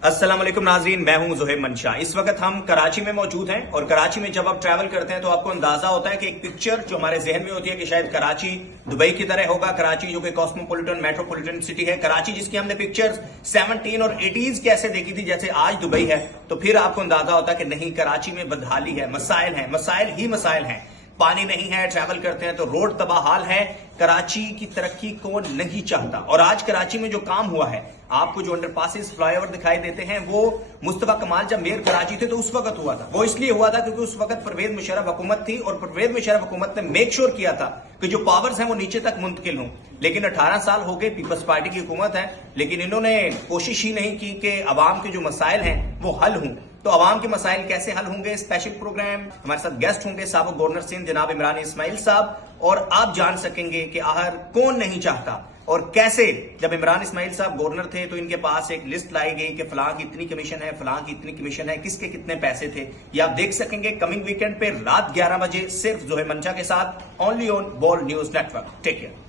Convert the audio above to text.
अस्सलाम वालेकुम नाजरीन, मैं हूं ज़ोहेब मंशा। इस वक्त हम कराची में मौजूद हैं और कराची में जब आप ट्रैवल करते हैं तो आपको अंदाजा होता है कि एक पिक्चर जो हमारे जहन में होती है कि शायद कराची दुबई की तरह होगा। कराची जो कि कॉस्मोपॉलिटन मेट्रोपॉलिटन सिटी है, कराची जिसकी हमने पिक्चर्स 17 और 80s कैसे देखी थी जैसे आज दुबई है, तो फिर आपको अंदाजा होता है कि नहीं, कराची में बदहाली है, मसाइल ही मसाइल हैं। पानी नहीं है, ट्रैवल करते हैं तो रोड तबाहाल है। कराची की तरक्की कौन नहीं चाहता। और आज कराची में जो काम हुआ है, आपको जो अंडरपासेस फ्लाईओवर दिखाई देते हैं, वो मुस्तफा कमाल जब मेयर कराची थे तो उस वक्त हुआ था। वो इसलिए हुआ था क्योंकि उस वक्त परवेज मुशर्रफ हुकूमत थी और परवेज मुशर्रफ हुकूमत ने मेक श्योर किया था कि जो पावर्स हैं वो नीचे तक मुंतकिल हों। लेकिन 18 साल हो गए, पीपल्स पार्टी की हुकूमत है, लेकिन इन्होंने कोशिश ही नहीं की कि अवाम के जो मसाइल हैं वो हल हों। तो अवाम के मसाइल कैसे हल होंगे, स्पेशल प्रोग्राम हमारे साथ गेस्ट होंगे साबिक गवर्नर सिंध जनाब इमरान इस्माइल साहब, और आप जान सकेंगे कि आखिर कौन नहीं चाहता और कैसे। जब इमरान इस्माइल साहब गवर्नर थे तो इनके पास एक लिस्ट लाई गई कि फलां की इतनी कमीशन है, फलां की इतनी कमीशन है, किसके कितने पैसे थे। ये आप देख सकेंगे कमिंग वीकेंड पे रात 11 बजे सिर्फ ज़ोहेब मंशा के साथ, only on Bol news network. Take care.